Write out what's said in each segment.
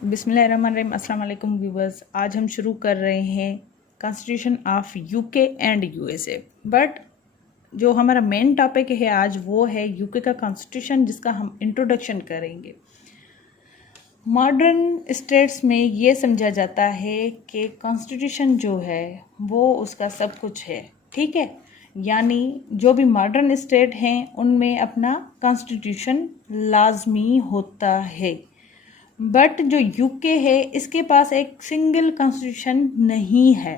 बिस्मिल्लाहिर्रहमानिर्रहीम। अस्सलाम वालेकुम व्यूवर्स। आज हम शुरू कर रहे हैं constitution of UK and USA. But जो हमारा मेन टॉपिक है आज वो है यूके का कॉन्स्टिट्यूशन, जिसका हम इंट्रोडक्शन करेंगे। मॉडर्न स्टेट्स में ये समझा जाता है कि कॉन्स्टिट्यूशन जो है वो उसका सब कुछ है, ठीक है। यानी जो भी मॉडर्न स्टेट हैं उनमें अपना कॉन्स्टिट्यूशन लाजमी होता है। बट जो यूके है इसके पास एक सिंगल कॉन्स्टिट्यूशन नहीं है,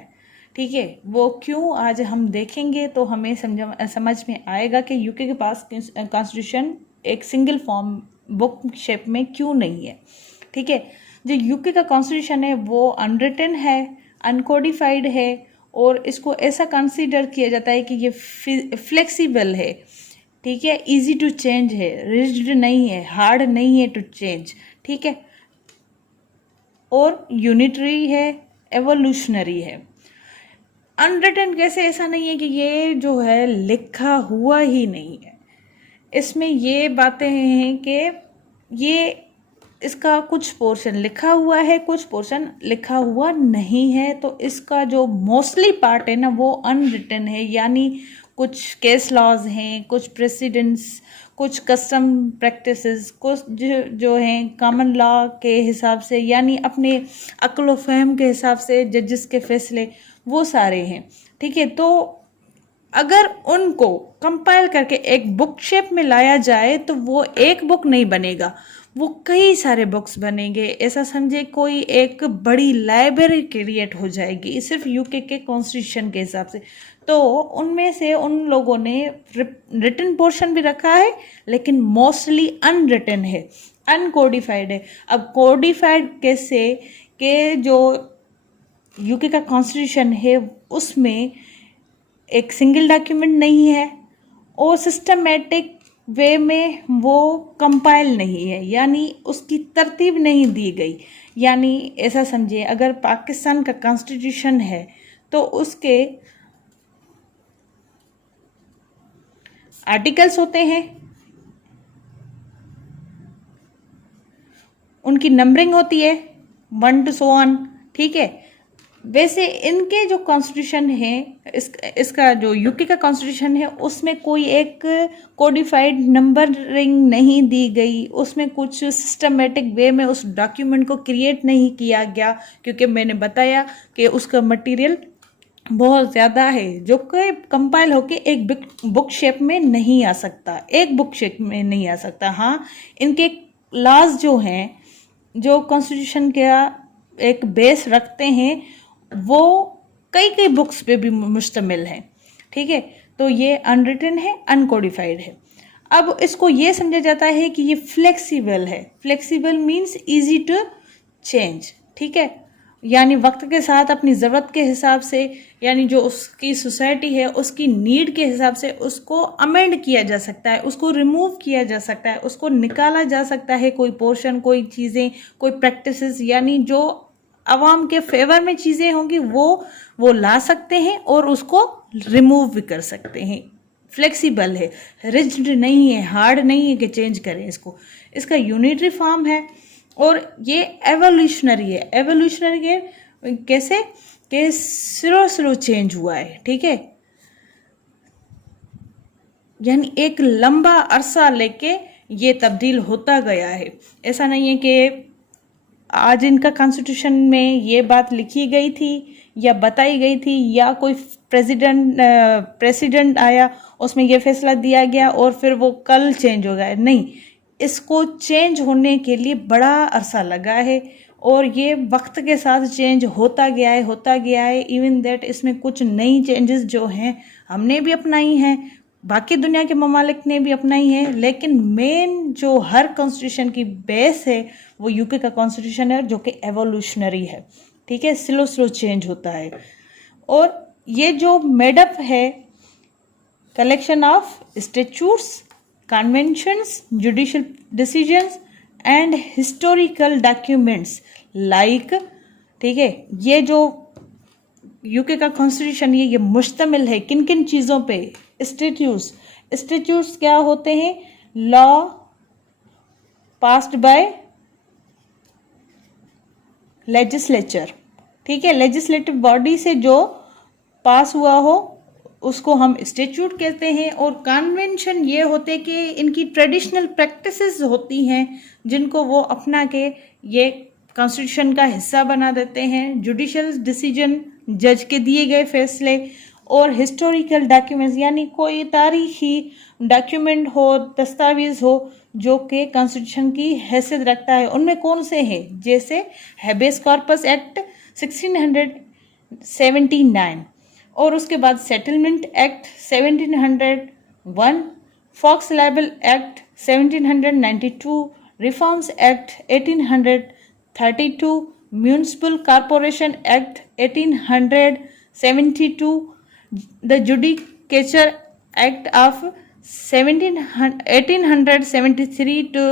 ठीक है। वो क्यों, आज हम देखेंगे तो हमें समझ में आएगा कि यूके के पास कॉन्स्टिट्यूशन एक सिंगल फॉर्म बुक शेप में क्यों नहीं है, ठीक है। जो यूके का कॉन्स्टिट्यूशन है वो अनरिटन है, अनकोडिफाइड है, और इसको ऐसा कंसीडर किया जाता है कि ये फ्लेक्सिबल है, ठीक है, इजी टू चेंज है, रिजिड नहीं है, हार्ड नहीं है टू चेंज, ठीक है, और यूनिटरी है, एवोल्यूशनरी है। अनरिटन कैसे, ऐसा नहीं है कि ये जो है लिखा हुआ ही नहीं है। इसमें ये बातें हैं कि ये इसका कुछ पोर्शन लिखा हुआ है, कुछ पोर्शन लिखा हुआ नहीं है। तो इसका जो मोस्टली पार्ट है ना वो अनरिटन है, यानी कुछ केस लॉज हैं, कुछ प्रेसिडेंट्स, कुछ कस्टम प्रैक्टिसेस, कुछ जो हैं कॉमन लॉ के हिसाब से, यानी अपने अक्ल फहम के हिसाब से जजेस के फैसले, वो सारे हैं, ठीक है। तो अगर उनको कंपाइल करके एक बुक शेप में लाया जाए तो वो एक बुक नहीं बनेगा, वो कई सारे बुक्स बनेंगे। ऐसा समझे कोई एक बड़ी लाइब्रेरी क्रिएट हो जाएगी सिर्फ यूके के कॉन्स्टिट्यूशन के हिसाब से। तो उनमें से उन लोगों ने रिटन पोर्शन भी रखा है, लेकिन मोस्टली अनरिटन है, अनकोडिफाइड है। अब कोडिफाइड कैसे, के जो यूके का कॉन्स्टिट्यूशन है उसमें एक सिंगल डॉक्यूमेंट नहीं है और सिस्टमेटिक वे में वो कंपाइल नहीं है, यानी उसकी तरतीब नहीं दी गई। यानी ऐसा समझिए, अगर पाकिस्तान का कॉन्स्टिट्यूशन है तो उसके आर्टिकल्स होते हैं, उनकी नंबरिंग होती है 1 to so on, ठीक है। वैसे इनके जो कॉन्स्टिट्यूशन है, इसका जो यूके का कॉन्स्टिट्यूशन है उसमें कोई एक कोडिफाइड नंबरिंग नहीं दी गई, उसमें कुछ सिस्टमेटिक वे में उस डॉक्यूमेंट को क्रिएट नहीं किया गया, क्योंकि मैंने बताया कि उसका मटेरियल बहुत ज़्यादा है जो कि कंपाइल होके एक बुक शेप में नहीं आ सकता, एक बुक शेप में नहीं आ सकता। हाँ, इनके लॉज जो हैं, जो कॉन्स्टिट्यूशन का एक बेस रखते हैं, वो कई कई बुक्स पे भी मुश्तमिल है, ठीक है। तो ये अनरिटन है, अनकोडिफाइड है। अब इसको ये समझा जाता है कि ये फ्लेक्सिबल है। Flexible means easy to change, ठीक है, यानी वक्त के साथ अपनी ज़रूरत के हिसाब से, यानी जो उसकी सोसाइटी है उसकी नीड के हिसाब से उसको अमेंड किया जा सकता है, उसको रिमूव किया जा सकता है, उसको निकाला जा सकता है। कोई पोर्शन, कोई चीज़ें, कोई प्रैक्टिसेस, यानी जो आवाम के फेवर में चीज़ें होंगी वो ला सकते हैं और उसको रिमूव भी कर सकते हैं। फ्लेक्सिबल है, रिजिड नहीं है, हार्ड नहीं है कि चेंज करें इसको। इसका यूनिटरी फॉर्म है और ये एवोल्यूशनरी है। एवोल्यूशनरी के कैसे कि स्लो चेंज हुआ है, ठीक है, यानी एक लंबा अरसा लेके ये तब्दील होता गया है। ऐसा नहीं है कि आज इनका कॉन्स्टिट्यूशन में ये बात लिखी गई थी या बताई गई थी, या कोई प्रेसिडेंट आया उसमें ये फैसला दिया गया और फिर वो कल चेंज हो गया। नहीं, इसको चेंज होने के लिए बड़ा अरसा लगा है और ये वक्त के साथ चेंज होता गया है। इवन दैट इसमें कुछ नई चेंजेस जो हैं हमने भी अपनाई हैं, बाकी दुनिया के ममालिक ने भी अपनाई है, लेकिन मेन जो हर कॉन्स्टिट्यूशन की बेस है वो यूके का कॉन्स्टिट्यूशन है, जो कि एवोल्यूशनरी है, ठीक है, स्लो चेंज होता है। और ये जो मेडअप है collection of statutes, conventions, judicial decisions and historical documents like, ठीक है। ये जो यूके का कॉन्स्टिट्यूशन ये मुश्तमिल है किन किन चीज़ों पे? स्टैट्यूट्स क्या होते हैं? लॉ पास्ड बाय लेजिस्लेचर, ठीक है, लेजिस्लेटिव बॉडी से जो पास हुआ हो उसको हम स्टेट्यूट कहते हैं। और कन्वेंशन ये होते कि इनकी ट्रेडिशनल प्रैक्टिसेस होती हैं जिनको वो अपना के ये कॉन्स्टिट्यूशन का हिस्सा बना देते हैं। जुडिशल डिसीजन, जज के दिए गए फैसले, और हिस्टोरिकल डॉक्यूमेंट्स यानी कोई तारीखी डॉक्यूमेंट हो, दस्तावेज हो जो कि कॉन्स्टिट्यूशन की हैसियत रखता है। उनमें कौन से हैं, जैसे हैबेस कॉर्पस एक्ट 1679, और उसके बाद settlement act 1701, Fox libel act 1792, reforms act 1832, municipal corporation act 1872, the judicature act of 1873 to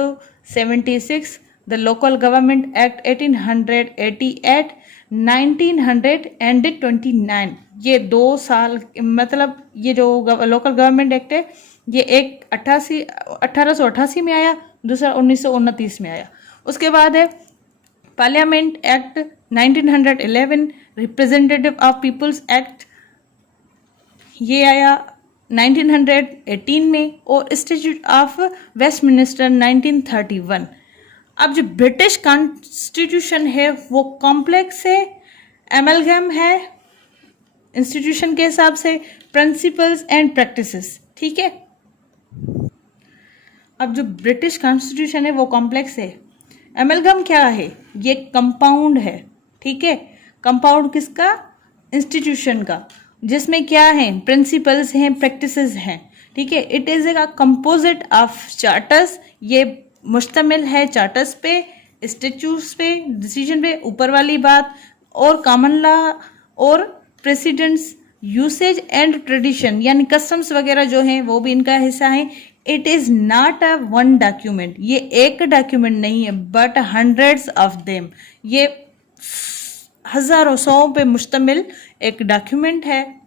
76, the local government act 1888, 1929। ये 2 साल, मतलब ये जो लोकल गवर्नमेंट एक्ट है ये एक 1888 में आया, दूसरा 1929 में आया। उसके बाद है parliament act 1911, representative of peoples act ये आया 1918 में, और इंस्टीट्यूट ऑफ वेस्टमिनिस्टर 1931। अब जो ब्रिटिश कॉन्स्टिट्यूशन है वो कॉम्प्लेक्स है, एमलगम है इंस्टीट्यूशन के हिसाब से, प्रिंसिपल्स एंड प्रैक्टिसेस, ठीक है। अब जो ब्रिटिश कॉन्स्टिट्यूशन है वो कॉम्प्लेक्स है। एमलगम क्या है, ये कंपाउंड है, ठीक है। कंपाउंड किसका, इंस्टीट्यूशन का, जिसमें क्या है, प्रिंसिपल्स हैं, प्रैक्टिसेस हैं, ठीक है। It is a composite of charters, ये मुश्तमिल है चार्टर्स पे, स्टेट्यूट्स पे, डिसीजन पे, ऊपर वाली बात, और कॉमन लॉ और प्रेसिडेंट्स, यूसेज एंड ट्रेडिशन यानी कस्टम्स वगैरह जो हैं वो भी इनका हिस्सा है। It is not a one document, ये एक डॉक्यूमेंट नहीं है, बट हंड्रेड्स ऑफ देम, ये हज़ारों सौ पे मुश्तमिल एक डॉक्यूमेंट है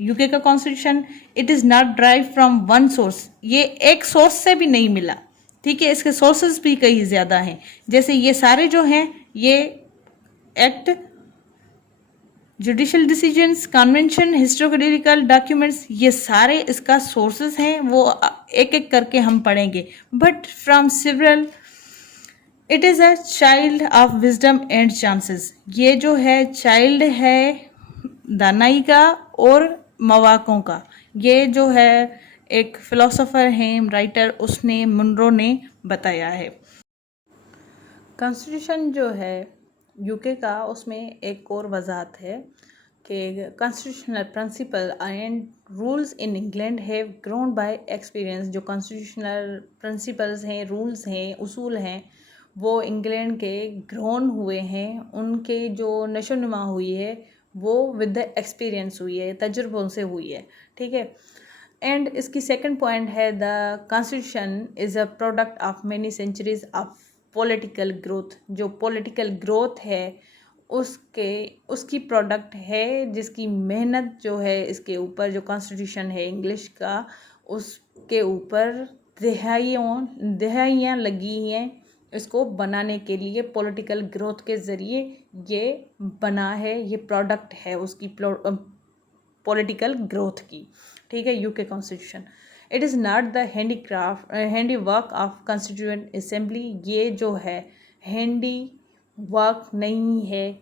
यूके का constitution. It is not drive from one source, ये एक सोर्स से भी नहीं मिला, ठीक है, इसके सोर्सेज भी कई ज़्यादा हैं। जैसे ये सारे जो हैं ये act, judicial decisions, convention, historical documents, ये सारे इसका सोर्सेज हैं, वो एक एक करके हम पढ़ेंगे। But from several, it is a child of wisdom and chances, ये जो है चाइल्ड है दानाई का और मवाकों का। ये जो है एक फिलोसोफर हैं, राइटर, उसने, मुनरो ने बताया है। कॉन्स्टिट्यूशन जो है यूके का, उसमें एक और वजाहत है कि constitutional principle and rules in England have grown by experience. जो कॉन्स्टिट्यूशनल प्रिंसिपल्स हैं, रूल्स हैं, उसूल हैं, वो इंग्लैंड के ग्रोन हुए हैं, उनके जो नशो नुमा हुई है वो विद द एक्सपीरियंस हुई है, तजुर्बों से हुई है, ठीक है। एंड इसकी सेकंड पॉइंट है, the constitution is a product of many centuries of political growth. जो पॉलिटिकल ग्रोथ है उसकी प्रोडक्ट है, जिसकी मेहनत जो है इसके ऊपर, जो कॉन्स्टिट्यूशन है इंग्लिश का, उसके ऊपर दहाइयाँ लगी हैं इसको बनाने के लिए। पॉलिटिकल ग्रोथ के ज़रिए ये बना है, ये प्रोडक्ट है उसकी पॉलिटिकल ग्रोथ की, ठीक है, UK constitution. It is not the handy work of constituent assembly. ये जो है हैंडी वर्क नहीं है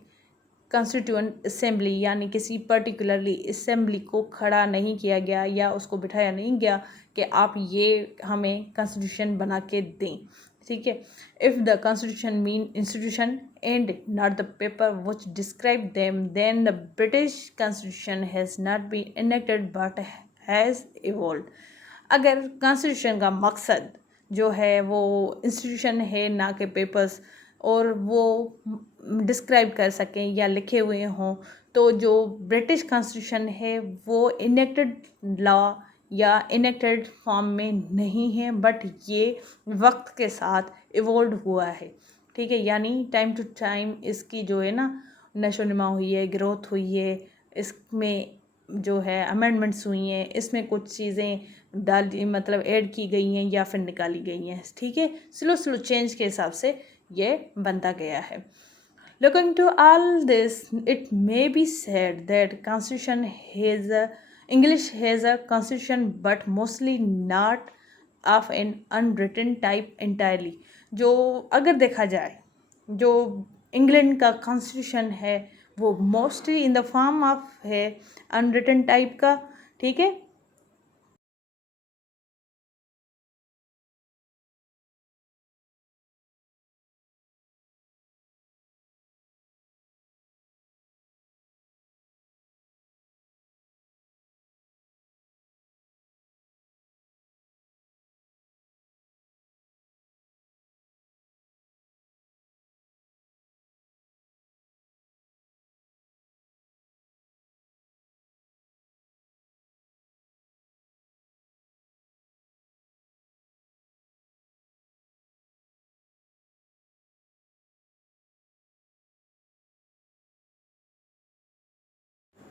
कॉन्स्टिट्यूएंट असेंबली, यानी किसी पर्टिकुलरली असेंबली को खड़ा नहीं किया गया या उसको बिठाया नहीं गया कि आप ये हमें कॉन्स्टिट्यूशन बना के दें, ठीक है। If the constitution mean institution and not the paper which describe them, then the British constitution has not been enacted but has evolve. अगर कॉन्स्टिट्यूशन का मकसद जो है वो इंस्टीट्यूशन है, ना कि पेपर्स, और वो डिस्क्राइब कर सकें या लिखे हुए हों, तो जो ब्रिटिश कॉन्स्टिट्यूशन है वो इनेक्टेड लॉ या इनेक्टेड फॉर्म में नहीं है, बट ये वक्त के साथ इवॉल्व हुआ है, ठीक है। यानी टाइम टू टाइम इसकी जो है ना नशो नुमा हुई है, ग्रोथ हुई है, इसमें जो है अमेंडमेंट्स हुई हैं, इसमें कुछ चीज़ें मतलब ऐड की गई हैं या फिर निकाली गई हैं, ठीक है। स्लो स्लो चेंज के हिसाब से ये बनता गया है। Looking to all this, it may be said that constitution has a English has a constitution, but mostly not of an unwritten type entirely. जो अगर देखा जाए, जो इंग्लैंड का कॉन्स्टिट्यूशन है वो mostly in the form of है unwritten type का, ठीक है।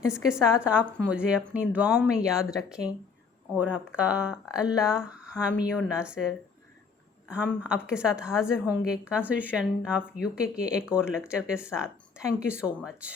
इसके साथ आप मुझे अपनी दुआओं में याद रखें और आपका अल्लाह हामी व नासिर। हम आपके साथ हाजिर होंगे कॉन्स्टिट्यूशन ऑफ यूके के एक और लेक्चर के साथ। Thank you so much.